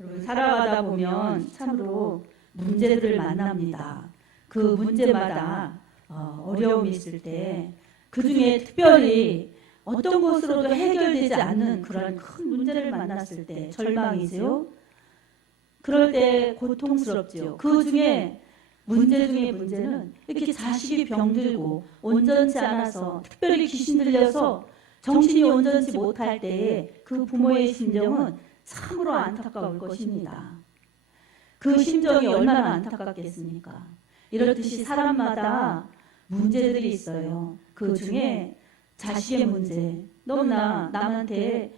여러분, 살아가다 보면 참으로 문제들을 만납니다. 그 문제마다 어려움이 있을 때 그 중에 특별히 어떤 것으로도 해결되지 않는 그런 큰 문제를 만났을 때 절망이지요. 그럴 때 고통스럽지요. 그 중에 문제 중에 문제는 이렇게 자식이 병들고 온전치 않아서 특별히 귀신 들려서 정신이 온전치 못할 때에 그 부모의 심정은 참으로 안타까울 것입니다. 그 심정이 얼마나 안타깝겠습니까? 이렇듯이 사람마다 문제들이 있어요. 그 중에 자식의 문제, 너무나 남한테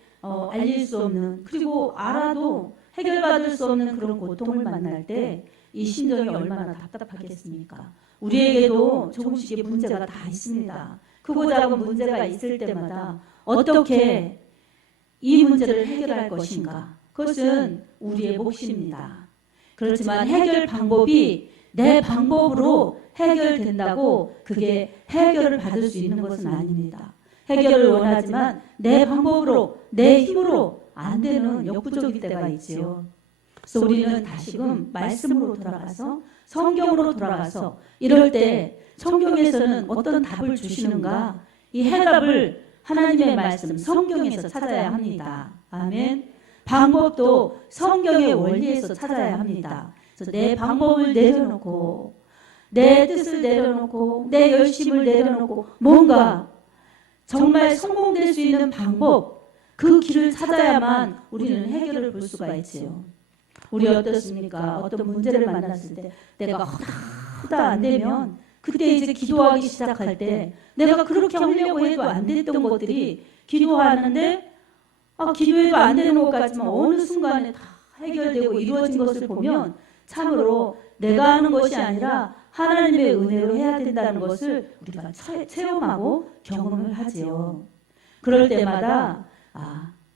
알릴 수 없는, 그리고 알아도 해결받을 수 없는 그런 고통을 만날 때 이 심정이 얼마나 답답하겠습니까? 우리에게도 조금씩의 문제가 다 있습니다. 크고 작은 문제가 있을 때마다 어떻게 이 문제를 해결할 것인가? 그것은 우리의 몫입니다. 그렇지만 해결 방법이 내 방법으로 해결된다고 그게 해결을 받을 수 있는 것은 아닙니다. 해결을 원하지만 내 방법으로, 내 힘으로 안 되는 역부족일 때가 있지요. 그래서 우리는 다시금 말씀으로 돌아가서, 성경으로 돌아가서, 이럴 때 성경에서는 어떤 답을 주시는가? 이 해답을 하나님의 말씀, 성경에서 찾아야 합니다. 아멘. 방법도 성경의 원리에서 찾아야 합니다. 그래서 내 방법을 내려놓고, 내 뜻을 내려놓고, 내 열심을 내려놓고, 뭔가 정말 성공될 수 있는 방법, 그 길을 찾아야만 우리는 해결을 볼 수가 있지요. 우리 어떻습니까? 어떤 문제를 만났을 때 내가 허다 안 되면 그때 이제 기도하기 시작할 때 내가 그렇게 하려고 해도 안 됐던 것들이 기도하는데 기도해도 안 되는 것 같지만 어느 순간에 다 해결되고 이루어진 것을 보면 참으로 내가 하는 것이 아니라 하나님의 은혜로 해야 된다는 것을 우리가 체험하고 경험을 하지요. 그럴 때마다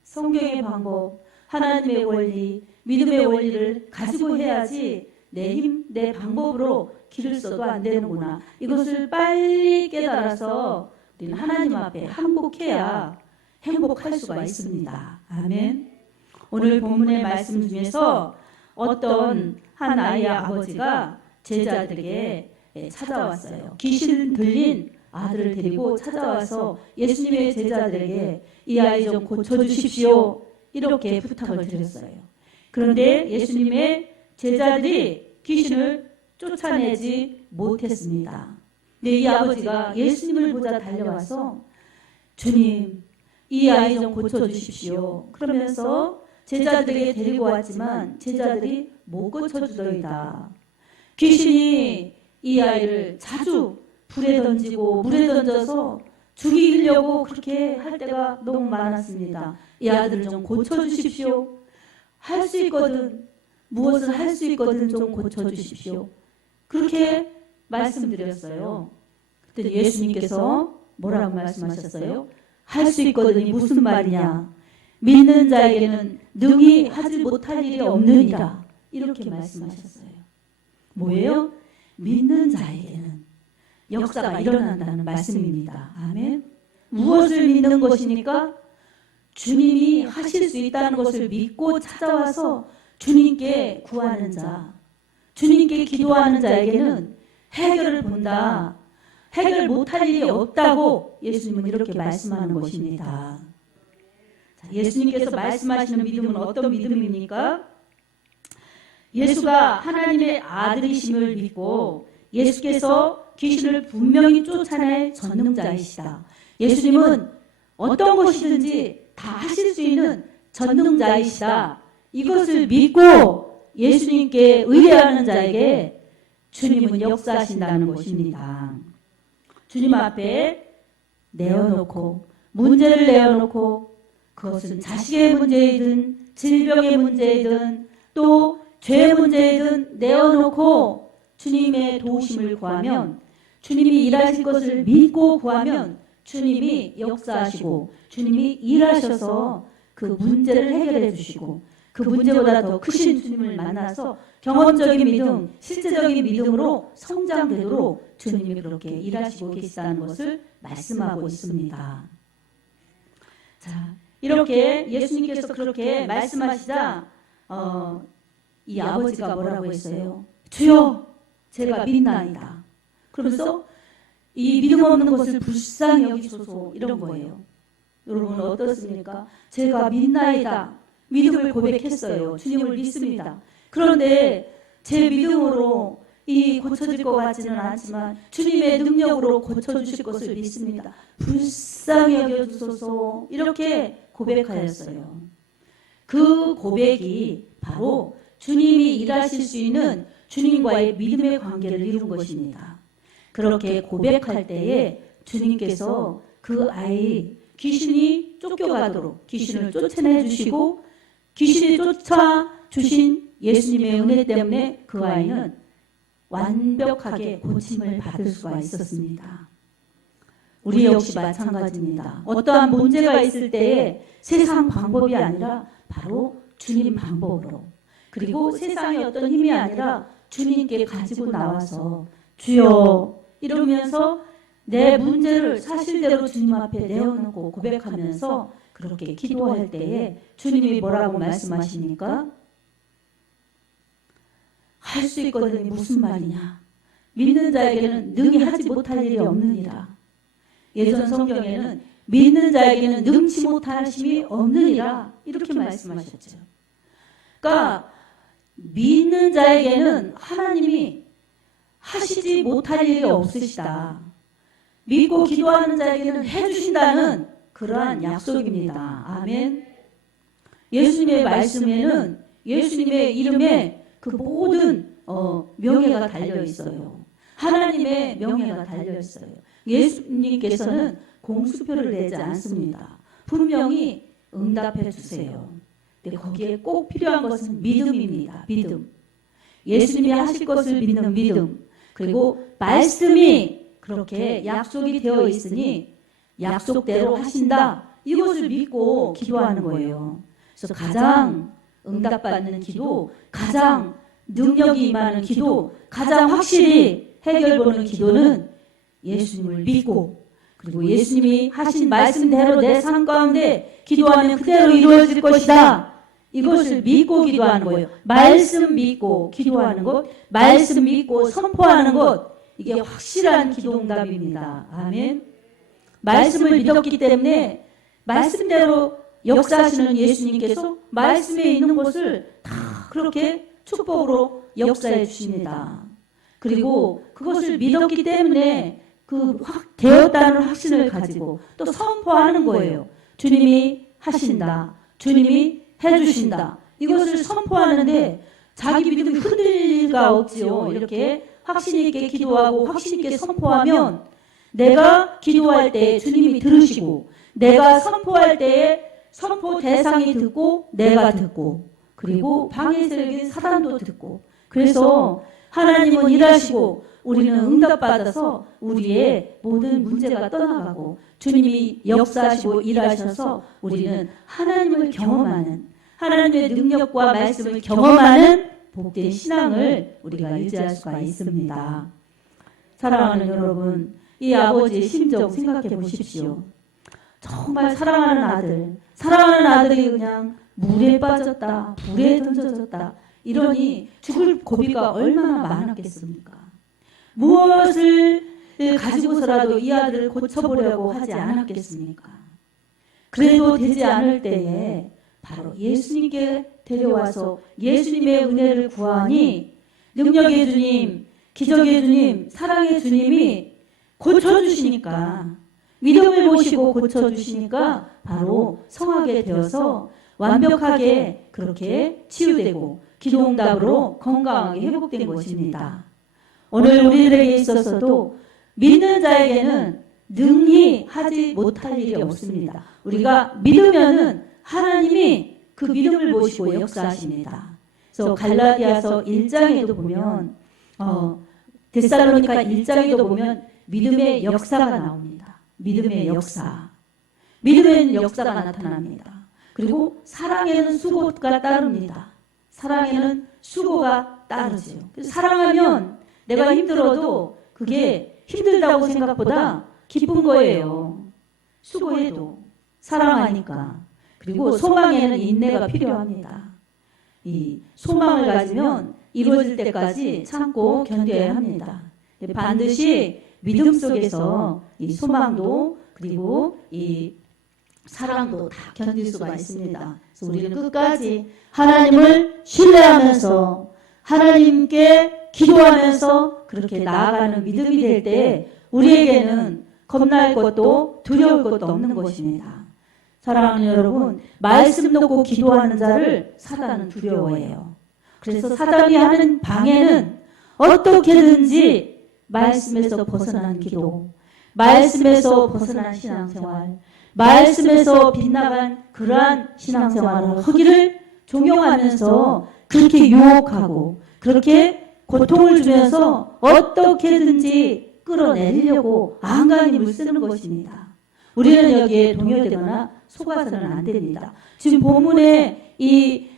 성경의 방법, 하나님의 원리, 믿음의 원리를 가지고 해야지 내 힘, 내 방법으로 길을 써도 안 되는구나. 이것을 빨리 깨달아서 우리는 하나님 앞에 항복해야 행복할 수가 있습니다. 아멘. 오늘 본문의 말씀 중에서 어떤 한 아이의 아버지가 제자들에게 찾아왔어요. 귀신 들린 아들을 데리고 찾아와서 예수님의 제자들에게 이 아이 좀 고쳐주십시오. 이렇게 부탁을 드렸어요. 그런데 예수님의 제자들이 귀신을 쫓아내지 못했습니다. 근데 이 아버지가 예수님을 보자 달려와서 주님, 이 아이 좀 고쳐주십시오. 그러면서 제자들에게 데리고 왔지만 제자들이 못 고쳐주더이다. 귀신이 이 아이를 자주 불에 던지고 물에 던져서 죽이려고 그렇게 할 때가 너무 많았습니다. 이 아들을 좀 고쳐주십시오. 할 수 있거든, 무엇을 할 수 있거든 좀 고쳐주십시오. 그렇게 말씀드렸어요. 그때 예수님께서 뭐라고 말씀하셨어요? 할 수 있거든이 무슨 말이냐? 믿는 자에게는 능히 하지 못할 일이 없느니라. 이렇게 말씀하셨어요. 뭐예요? 믿는 자에게는 역사가 일어난다는 말씀입니다. 아멘. 무엇을 믿는 것입니까? 주님이 하실 수 있다는 것을 믿고 찾아와서 주님께 구하는 자, 주님께 기도하는 자에게는 해결을 본다. 해결 못할 일이 없다고 예수님은 이렇게 말씀하는 것입니다. 예수님께서 말씀하시는 믿음은 어떤 믿음입니까? 예수가 하나님의 아들이심을 믿고 예수께서 귀신을 분명히 쫓아낼 전능자이시다. 예수님은 어떤 것이든지 다 하실 수 있는 전능자이시다. 이것을 믿고 예수님께 의뢰하는 자에게 주님은 역사하신다는 것입니다. 주님 앞에 내어놓고, 문제를 내어놓고, 그것은 자식의 문제이든 질병의 문제이든 또 죄의 문제이든 내어놓고 주님의 도우심을 구하면, 주님이 일하실 것을 믿고 구하면 주님이 역사하시고 주님이 일하셔서 그 문제를 해결해 주시고 그 문제보다 더 크신 주님을 만나서 경험적인 믿음, 실제적인 믿음으로 성장되도록 주님이 그렇게 일하시고 계시다는 것을 말씀하고 있습니다. 자, 이렇게 예수님께서 그렇게 말씀하시자 이 아버지가 뭐라고 했어요? 주여, 제가 믿나이다. 그러면서 이 믿음 없는 것을 불쌍히 여기소서, 이런 거예요. 여러분 어떻습니까? 제가 믿나이다. 믿음을 고백했어요. 주님을 믿습니다. 그런데 제 믿음으로 이 고쳐질 것 같지는 않지만 주님의 능력으로 고쳐주실 것을 믿습니다. 불쌍히 여겨주소서, 이렇게 고백하였어요. 그 고백이 바로 주님이 일하실 수 있는 주님과의 믿음의 관계를 이룬 것입니다. 그렇게 고백할 때에 주님께서 그 아이 귀신이 쫓겨가도록 귀신을 쫓아내 주시고, 귀신이 쫓아주신 예수님의 은혜 때문에 그 아이는 완벽하게 고침을 받을 수가 있었습니다. 우리 역시 마찬가지입니다. 어떠한 문제가 있을 때에 세상 방법이 아니라 바로 주님 방법으로, 그리고 세상의 어떤 힘이 아니라 주님께 가지고 나와서 주여 이러면서 내 문제를 사실대로 주님 앞에 내어놓고 고백하면서 그렇게 기도할 때에 주님이 뭐라고 말씀하십니까? 할 수 있거든요. 무슨 말이냐? 믿는 자에게는 능히 하지 못할 일이 없느니라. 예전 성경에는 믿는 자에게는 능치 못할 힘이 없느니라, 이렇게 말씀하셨죠. 그러니까 믿는 자에게는 하나님이 하시지 못할 일이 없으시다. 믿고 기도하는 자에게는 해주신다는 그러한 약속입니다. 아멘. 예수님의 말씀에는 예수님의 이름에 그 모든 명예가 달려 있어요. 하나님의 명예가 달려 있어요. 예수님께서는 공수표를 내지 않습니다. 분명히 응답해 주세요. 근데 거기에 꼭 필요한 것은 믿음입니다. 믿음. 예수님이 하실 것을 믿는 믿음. 그리고 말씀이 그렇게 약속이 되어 있으니 약속대로 하신다. 이것을 믿고 기도하는 거예요. 그래서 가장 응답받는 기도, 가장 능력이 임하는 기도, 가장 확실히 해결보는 기도는 예수님을 믿고, 그리고 예수님이 하신 말씀대로 내 삶 가운데 기도하면 그대로 이루어질 것이다. 이것을 믿고 기도하는 거예요. 말씀 믿고 기도하는 것, 말씀 믿고 선포하는 것, 이게 확실한 기도 응답입니다. 아멘. 말씀을 믿었기 때문에 말씀대로 역사하시는 예수님께서 말씀에 있는 것을 다 그렇게 축복으로 역사해 주십니다. 그리고 그것을 믿었기 때문에 그 되었다는 확신을 가지고 또 선포하는 거예요. 주님이 하신다. 주님이 해주신다. 이것을 선포하는데 자기 믿음이 흔들릴 리가 없지요. 이렇게 확신 있게 기도하고 확신 있게 선포하면 내가 기도할 때 주님이 들으시고, 내가 선포할 때에 선포 대상이 듣고 내가 듣고, 그리고 방에서 여긴 사단도 듣고, 그래서 하나님은 일하시고 우리는 응답받아서 우리의 모든 문제가 떠나가고 주님이 역사하시고 일하셔서 우리는 하나님을 경험하는, 하나님의 능력과 말씀을 경험하는 복된 신앙을 우리가 유지할 수가 있습니다. 사랑하는 여러분, 이 아버지의 심정 생각해 보십시오. 정말 사랑하는 아들, 사랑하는 아들이 그냥 물에 빠졌다, 불에 던져졌다, 이러니 죽을 고비가 얼마나 많았겠습니까? 무엇을 가지고서라도 이 아들을 고쳐보려고 하지 않았겠습니까? 그래도 되지 않을 때에 바로 예수님께 데려와서 예수님의 은혜를 구하니 능력의 주님, 기적의 주님, 사랑의 주님이 고쳐주시니까, 믿음을 모시고 고쳐주시니까 바로 성하게 되어서 완벽하게 그렇게 치유되고 기도응답으로 건강하게 회복된 것입니다. 오늘 우리들에게 있어서도 믿는 자에게는 능히 하지 못할 일이 없습니다. 우리가 믿으면은 하나님이 그 믿음을 모시고 역사하십니다. 그래서 갈라디아서 1장에도 보면 데살로니가 1장에도 보면 믿음의 역사가 나옵니다. 믿음의 역사. 믿음의 역사가 나타납니다. 그리고 사랑에는 수고가 따릅니다. 사랑에는 수고가 따르죠. 사랑하면 내가 힘들어도 그게 힘들다고 생각보다 기쁜 거예요. 수고해도 사랑하니까. 그리고 소망에는 인내가 필요합니다. 이 소망을 가지면 이루어질 때까지 참고 견뎌야 합니다. 반드시 믿음 속에서 이 소망도 그리고 이 사랑도 다 견딜 수가 있습니다. 그래서 우리는 끝까지 하나님을 신뢰하면서 하나님께 기도하면서 그렇게 나아가는 믿음이 될 때 우리에게는 겁날 것도 두려울 것도 없는 것입니다. 사랑하는 여러분, 말씀 놓고 기도하는 자를 사단은 두려워해요. 그래서 사단이 하는 방해는 어떻게든지 말씀에서 벗어난 기도, 말씀에서 벗어난 신앙생활, 말씀에서 빗나간 그러한 신앙생활을 하기를 종용하면서 그렇게 유혹하고 그렇게 고통을 주면서 어떻게든지 끌어내리려고 안간히 힘을 쓰는 것입니다. 우리는 여기에 동요되거나 속아서는 안 됩니다. 지금 본문에 이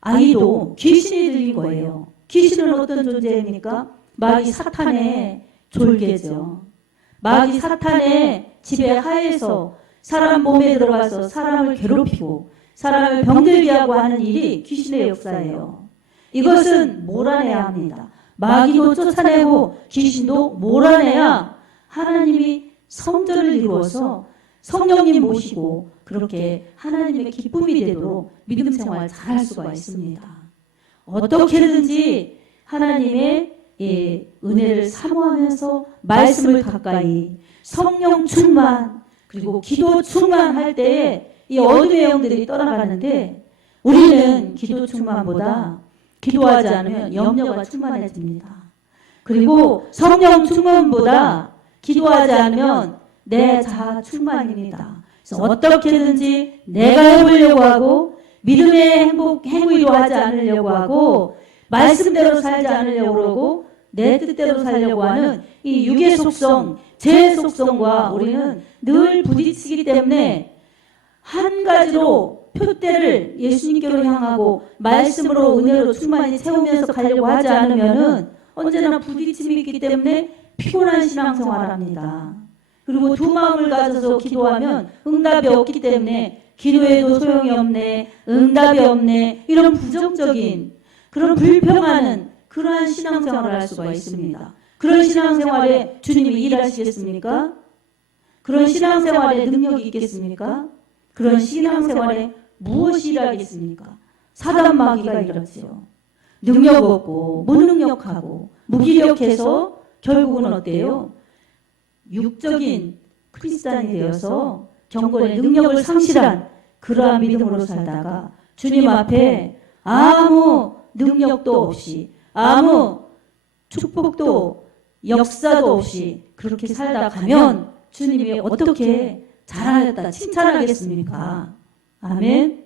아이도 귀신이 들린 거예요. 귀신은 어떤 존재입니까? 마귀 사탄의 졸개죠. 마귀 사탄의 지배하에서 사람 몸에 들어가서 사람을 괴롭히고 사람을 병들게 하고 하는 일이 귀신의 역사예요. 이것은 몰아내야 합니다. 마귀도 쫓아내고 귀신도 몰아내야 하나님이 성전을 이루어서 성령님 모시고 그렇게 하나님의 기쁨이 되도록 믿음 생활 잘할 수가 있습니다. 어떻게든지 하나님의 은혜를 사모하면서 말씀을 가까이 성령 충만 그리고 기도 충만할 때에 이 어둠의 영들이 떠나가는데 우리는 기도 충만보다 기도하지 않으면 염려가 충만해집니다. 그리고 성령 충만보다 기도하지 않으면 내 자아 충만입니다. 그래서 어떻게든지 내가 해보려고 하고 믿음의 행위로 하지 않으려고 하고 말씀대로 살지 않으려고 그러고 내 뜻대로 살려고 하는 이 육의 속성, 제 속성과 우리는 늘 부딪히기 때문에 한 가지로 표대를 예수님께로 향하고 말씀으로 은혜로 충만히 채우면서 가려고 하지 않으면은 언제나 부딪힘이 있기 때문에 피곤한 신앙생활을 합니다. 그리고 두 마음을 가져서 기도하면 응답이 없기 때문에 기도해도 소용이 없네, 응답이 없네, 이런 부정적인 그런 불평하는 그러한 신앙생활을 할 수가 있습니다. 그런 신앙생활에 주님이 일하시겠습니까? 그런 신앙생활에 능력이 있겠습니까? 그런 신앙생활에 무엇이 일하겠습니까? 사단 마귀가 이렇지요. 능력 없고 무능력하고 무기력해서 결국은 어때요? 육적인 크리스찬이 되어서 경건의 능력을 상실한 그러한 믿음으로 살다가 주님 앞에 아무 능력도 없이 아무 축복도 역사도 없이 그렇게 살다 가면 주님이 어떻게 잘하였다 칭찬하겠습니까? 아멘.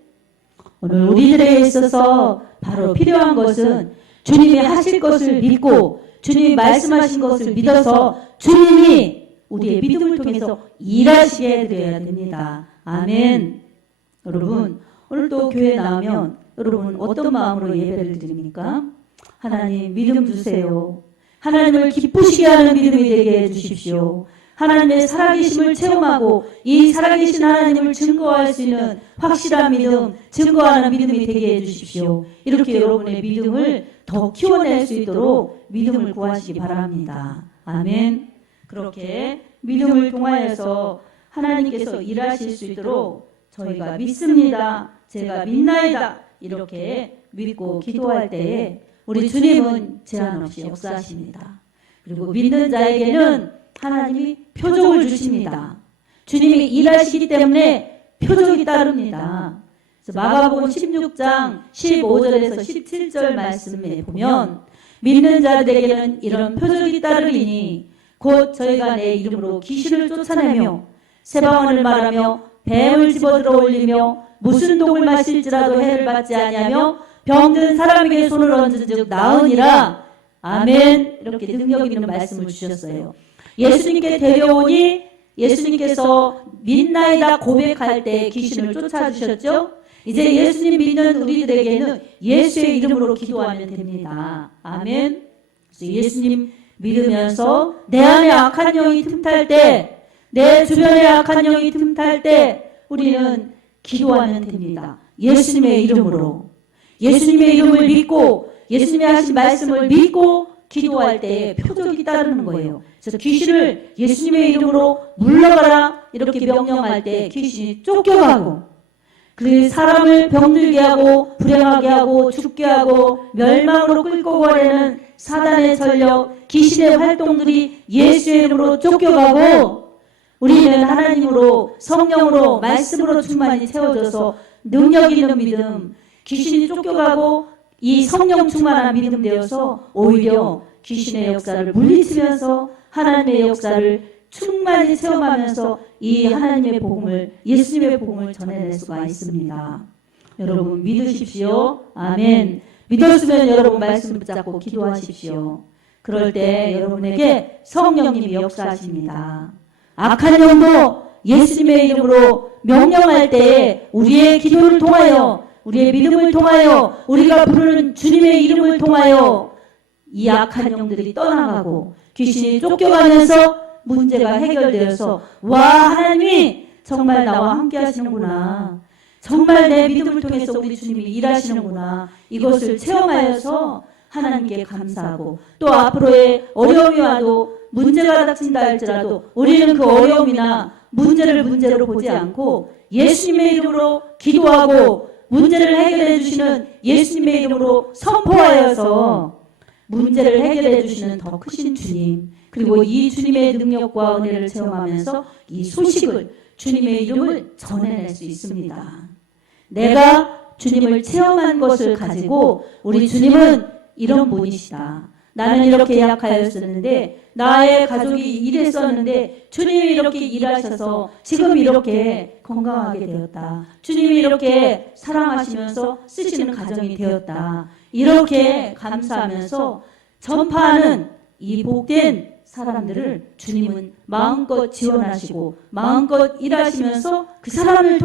오늘 우리들에게 있어서 바로 필요한 것은 주님이 하실 것을 믿고 주님이 말씀하신 것을 믿어서 주님이 우리의 믿음을 통해서 일하시게 되어야 됩니다. 아멘. 여러분, 오늘 또 교회 나오면 여러분 어떤 마음으로 예배를 드립니까? 하나님 믿음 주세요. 하나님을 기쁘시게 하는 믿음이 되게 해주십시오. 하나님의 살아계심을 체험하고 이 살아계신 하나님을 증거할 수 있는 확실한 믿음, 증거하는 믿음이 되게 해주십시오. 이렇게 여러분의 믿음을 더 키워낼 수 있도록 믿음을 구하시기 바랍니다. 아멘. 그렇게 믿음을 통하여서 하나님께서 일하실 수 있도록 저희가 믿습니다. 제가 믿나이다. 이렇게 믿고 기도할 때에 우리 주님은 제한 없이 역사하십니다. 그리고 믿는 자에게는 하나님이 표적을 주십니다. 주님이 일하시기 때문에 표적이 따릅니다. 그래서 마가복음 16장 15절에서 17절 말씀에 보면 믿는 자들에게는 이런 표적이 따르리니 곧 저희가 내 이름으로 귀신을 쫓아내며 새방언을 말하며 뱀을 집어들어 올리며 무슨 독을 마실지라도 해를 받지 아니하며 병든 사람에게 손을 얹은즉 나으니라. 아멘. 이렇게 능력 있는 말씀을 주셨어요. 예수님께 데려오니 예수님께서 믿나이다 고백할 때 귀신을 쫓아주셨죠. 이제 예수님 믿는 우리들에게는 예수의 이름으로 기도하면 됩니다. 아멘. 그래서 예수님 믿으면서 내 안에 악한 영이 틈탈 때, 내 주변에 악한 영이 틈탈 때 우리는 기도하면 됩니다. 예수님의 이름으로. 예수님의 이름을 믿고 예수님이 하신 말씀을 믿고 기도할 때 표적이 따르는 거예요. 그래서 귀신을 예수님의 이름으로 물러가라 이렇게 명령할 때 귀신이 쫓겨가고, 그 사람을 병들게 하고 불행하게 하고 죽게 하고 멸망으로 끌고 가려는 사단의 전력, 귀신의 활동들이 예수의 이름으로 쫓겨가고, 우리는 하나님으로 성령으로 말씀으로 충만히 채워져서 능력 있는 믿음, 귀신이 쫓겨가고 이 성령 충만한 믿음 되어서 오히려 귀신의 역사를 물리치면서 하나님의 역사를 충만히 체험하면서 이 하나님의 복음을, 예수님의 복음을 전해낼 수가 있습니다. 여러분 믿으십시오. 아멘. 믿었으면 여러분 말씀 붙잡고 기도하십시오. 그럴 때 여러분에게 성령님이 역사하십니다. 악한 영도 예수님의 이름으로 명령할 때 우리의 기도를 통하여, 우리의 믿음을 통하여, 우리가 부르는 주님의 이름을 통하여 이 악한 영들이 떠나가고 귀신이 쫓겨가면서 문제가 해결되어서, 와, 하나님이 정말 나와 함께 하시는구나, 정말 내 믿음을 통해서 우리 주님이 일하시는구나, 이것을 체험하여서 하나님께 감사하고, 또 앞으로의 어려움이 와도 문제가 닥친다 할지라도 우리는 그 어려움이나 문제를 문제로 보지 않고 예수님의 이름으로 기도하고 문제를 해결해 주시는 예수님의 이름으로 선포하여서 문제를 해결해 주시는 더 크신 주님, 그리고 이 주님의 능력과 은혜를 체험하면서 이 소식을, 주님의 이름을 전해낼 수 있습니다. 내가 주님을 체험한 것을 가지고 우리 주님은 이런 분이시다. 나는 이렇게 약하였었는데, 나의 가족이 이랬었는데 주님이 이렇게 일하셔서 지금 이렇게 건강하게 되었다. 주님이 이렇게 사랑하시면서 쓰시는 가정이 되었다. 이렇게 감사하면서 전파하는 이 복된 사람들을 주님은 마음껏 지원하시고 마음껏 일하시면서 그 사람들을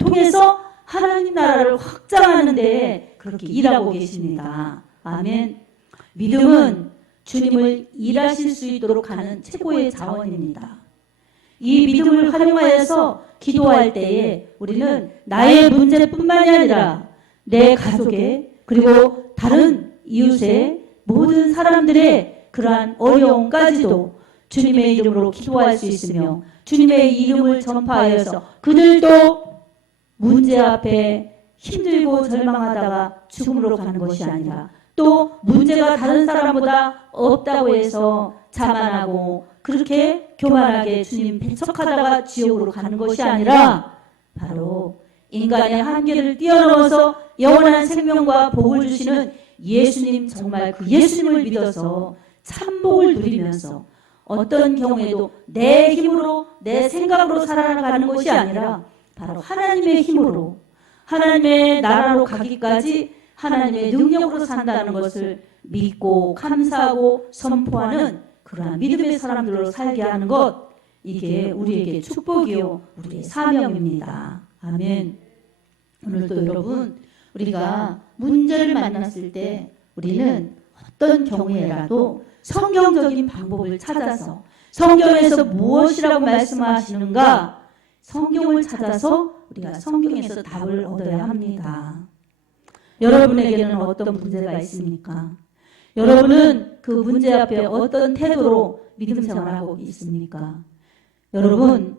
통해서 하나님 나라를 확장하는 데 그렇게 일하고 계십니다. 아멘. 믿음은 주님을 일하실 수 있도록 하는 최고의 자원입니다. 이 믿음을 활용하여서 기도할 때에 우리는 나의 문제뿐만이 아니라 내 가족의, 그리고 다른 이웃의 모든 사람들의 그러한 어려움까지도 주님의 이름으로 기도할 수 있으며, 주님의 이름을 전파하여서 그들도 문제 앞에 힘들고 절망하다가 죽음으로 가는 것이 아니라, 또 문제가 다른 사람보다 없다고 해서 자만하고 그렇게 교만하게 주님 배척하다가 지옥으로 가는 것이 아니라, 바로 인간의 한계를 뛰어넘어서 영원한 생명과 복을 주시는 예수님, 정말 그 예수님을 믿어서 참복을 누리면서 어떤 경우에도 내 힘으로, 내 생각으로 살아가는 것이 아니라 바로 하나님의 힘으로, 하나님의 나라로 가기까지 하나님의 능력으로 산다는 것을 믿고 감사하고 선포하는 그러한 믿음의 사람들로 살게 하는 것, 이게 우리에게 축복이요 우리의 사명입니다. 아멘. 오늘도 여러분, 우리가 문제를 만났을 때 우리는 어떤 경우에라도 성경적인 방법을 찾아서, 성경에서 무엇이라고 말씀하시는가, 성경을 찾아서 우리가 성경에서 답을 얻어야 합니다. 여러분에게는 어떤 문제가 있습니까? 여러분은 그 문제 앞에 어떤 태도로 믿음 생활하고 있습니까? 여러분,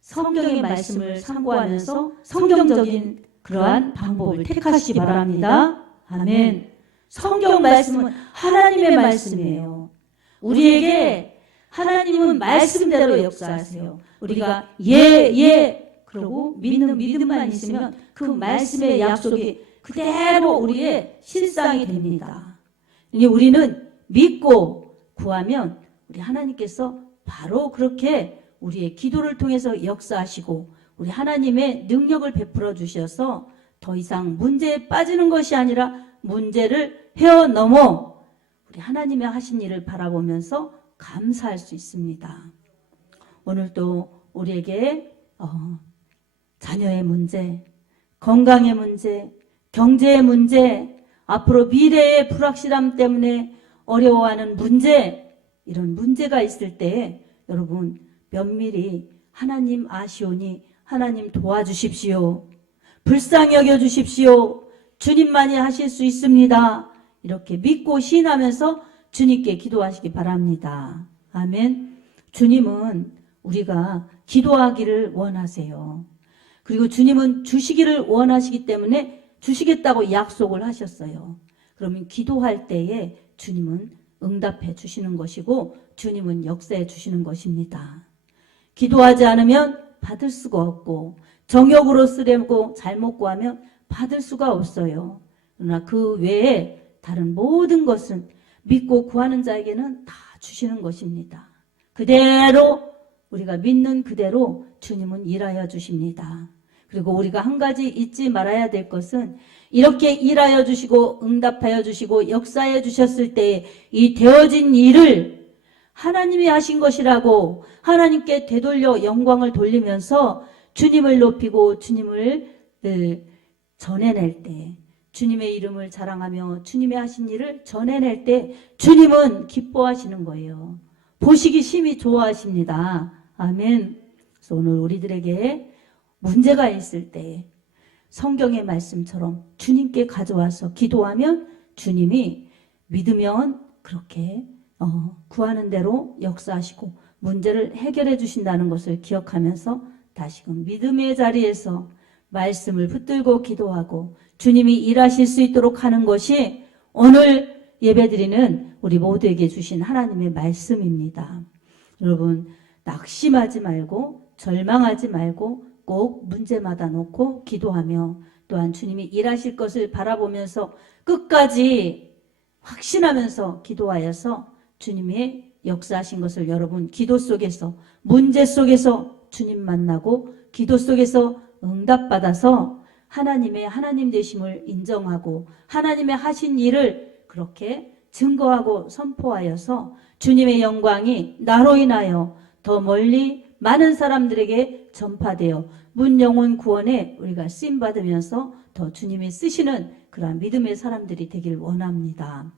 성경의 말씀을 참고하면서 성경적인 그러한 방법을 택하시기 바랍니다. 아멘. 성경 말씀은 하나님의 말씀이에요. 우리에게 하나님은 말씀대로 역사하세요. 우리가 그러고 믿는 믿음만 있으면 그 말씀의 약속이 그대로 우리의 실상이 됩니다. 우리는 믿고 구하면 우리 하나님께서 바로 그렇게 우리의 기도를 통해서 역사하시고 우리 하나님의 능력을 베풀어 주셔서 더 이상 문제에 빠지는 것이 아니라 문제를 헤어넘어 우리 하나님의 하신 일을 바라보면서 감사할 수 있습니다. 오늘도 우리에게 자녀의 문제, 건강의 문제, 경제의 문제, 앞으로 미래의 불확실함 때문에 어려워하는 문제, 이런 문제가 있을 때 여러분 면밀히 하나님 아시오니 하나님 도와주십시오. 불쌍히 여겨주십시오. 주님만이 하실 수 있습니다. 이렇게 믿고 신하면서 주님께 기도하시기 바랍니다. 아멘. 주님은 우리가 기도하기를 원하세요. 그리고 주님은 주시기를 원하시기 때문에 주시겠다고 약속을 하셨어요. 그러면 기도할 때에 주님은 응답해 주시는 것이고 주님은 역사해 주시는 것입니다. 기도하지 않으면 받을 수가 없고 정욕으로 쓰려고 잘못 구하면 받을 수가 없어요. 그러나 그 외에 다른 모든 것은 믿고 구하는 자에게는 다 주시는 것입니다. 그대로 우리가 믿는 그대로 주님은 일하여 주십니다. 그리고 우리가 한 가지 잊지 말아야 될 것은 이렇게 일하여 주시고 응답하여 주시고 역사해 주셨을 때 이 되어진 일을 하나님이 하신 것이라고 하나님께 되돌려 영광을 돌리면서 주님을 높이고 주님을 전해낼 때, 주님의 이름을 자랑하며 주님의 하신 일을 전해낼 때 주님은 기뻐하시는 거예요. 보시기 심히 좋아하십니다. 아멘. 그래서 오늘 우리들에게 문제가 있을 때 성경의 말씀처럼 주님께 가져와서 기도하면 주님이 믿으면 그렇게 구하는 대로 역사하시고 문제를 해결해 주신다는 것을 기억하면서 다시금 믿음의 자리에서 말씀을 붙들고 기도하고 주님이 일하실 수 있도록 하는 것이 오늘 예배드리는 우리 모두에게 주신 하나님의 말씀입니다. 여러분 낙심하지 말고 절망하지 말고 꼭 문제마다 놓고 기도하며 또한 주님이 일하실 것을 바라보면서 끝까지 확신하면서 기도하여서 주님의 역사하신 것을 여러분 기도 속에서 문제 속에서 주님 만나고 기도 속에서 응답받아서 하나님의 하나님 되심을 인정하고 하나님의 하신 일을 그렇게 증거하고 선포하여서 주님의 영광이 나로 인하여 더 멀리 많은 사람들에게 전파되어 문영혼 구원에 우리가 쓰임받으면서 더 주님이 쓰시는 그러한 믿음의 사람들이 되길 원합니다.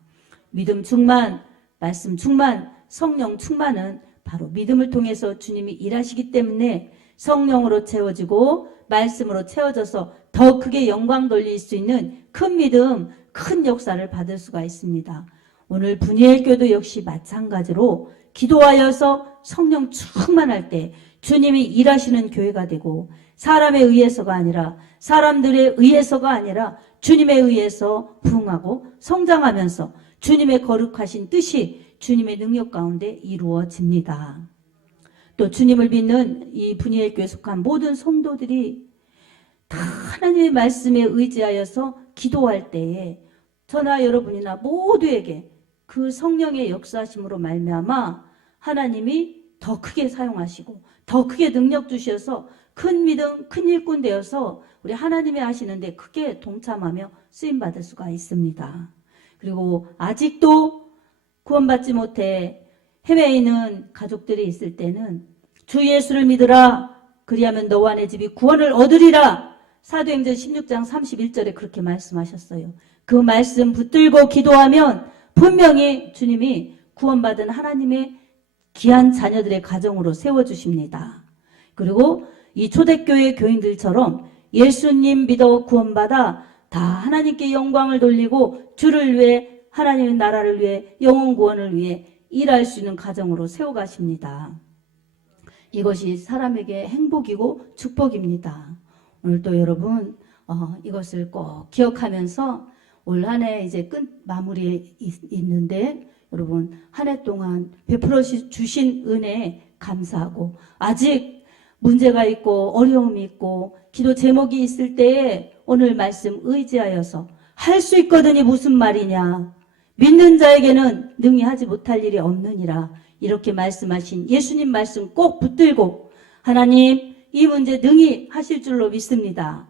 믿음 충만, 말씀 충만, 성령 충만은 바로 믿음을 통해서 주님이 일하시기 때문에 성령으로 채워지고 말씀으로 채워져서 더 크게 영광 돌릴 수 있는 큰 믿음, 큰 역사를 받을 수가 있습니다. 오늘 분이엘교도 역시 마찬가지로 기도하여서 성령 충만할 때 주님이 일하시는 교회가 되고 사람에 의해서가 아니라 사람들에 의해서가 아니라 주님에 의해서 부흥하고 성장하면서 주님의 거룩하신 뜻이 주님의 능력 가운데 이루어집니다. 또 주님을 믿는 이 분이엘교에 속한 모든 성도들이 다 하나님의 말씀에 의지하여서 기도할 때에 저나 여러분이나 모두에게 그 성령의 역사하심으로 말미암아 하나님이 더 크게 사용하시고 더 크게 능력 주셔서 큰 믿음, 큰 일꾼 되어서 우리 하나님이 하시는데 크게 동참하며 쓰임받을 수가 있습니다. 그리고 아직도 구원받지 못해 해외에 있는 가족들이 있을 때는 주 예수를 믿으라 그리하면 너와 내 집이 구원을 얻으리라 사도행전 16장 31절에 그렇게 말씀하셨어요. 그 말씀 붙들고 기도하면 분명히 주님이 구원받은 하나님의 귀한 자녀들의 가정으로 세워주십니다. 그리고 이 초대교회 교인들처럼 예수님 믿어 구원받아 다 하나님께 영광을 돌리고 주를 위해 하나님의 나라를 위해 영혼 구원을 위해 일할 수 있는 가정으로 세워가십니다. 이것이 사람에게 행복이고 축복입니다. 오늘도 여러분 이것을 꼭 기억하면서 올 한 해 이제 끝 마무리에 있는데 여러분 한 해 동안 베풀어 주신 은혜에 감사하고 아직 문제가 있고 어려움이 있고 기도 제목이 있을 때에 오늘 말씀 의지하여서 할 수 있거든이 무슨 말이냐 믿는 자에게는 능히 하지 못할 일이 없느니라 이렇게 말씀하신 예수님 말씀 꼭 붙들고 하나님 이 문제 능히 하실 줄로 믿습니다.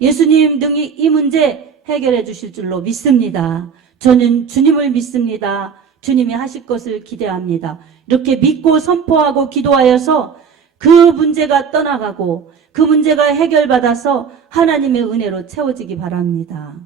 예수님 능히 이 문제 해결해 주실 줄로 믿습니다. 저는 주님을 믿습니다. 주님이 하실 것을 기대합니다. 이렇게 믿고 선포하고 기도하여서 그 문제가 떠나가고 그 문제가 해결받아서 하나님의 은혜로 채워지기 바랍니다.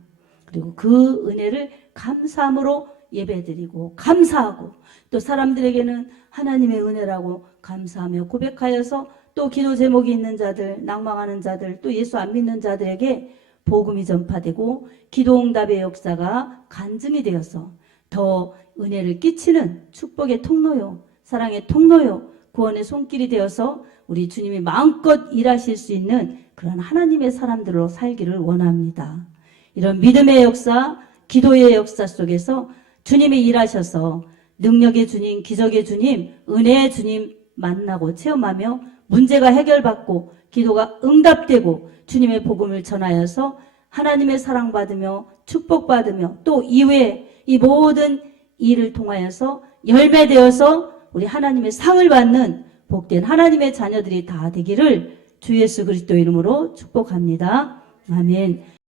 그리고 그 은혜를 감사함으로 예배드리고 감사하고 또 사람들에게는 하나님의 은혜라고 감사하며 고백하여서 또 기도 제목이 있는 자들, 낭망하는 자들, 또 예수 안 믿는 자들에게 복음이 전파되고 기도응답의 역사가 간증이 되어서 더 은혜를 끼치는 축복의 통로요, 사랑의 통로요, 구원의 손길이 되어서 우리 주님이 마음껏 일하실 수 있는 그런 하나님의 사람들로 살기를 원합니다. 이런 믿음의 역사, 기도의 역사 속에서 주님이 일하셔서 능력의 주님, 기적의 주님, 은혜의 주님 만나고 체험하며 문제가 해결받고 기도가 응답되고 주님의 복음을 전하여서 하나님의 사랑받으며 축복받으며 또 이외에 이 모든 일을 통하여서 열매되어서 우리 하나님의 상을 받는 복된 하나님의 자녀들이 다 되기를 주 예수 그리스도 이름으로 축복합니다. 아멘.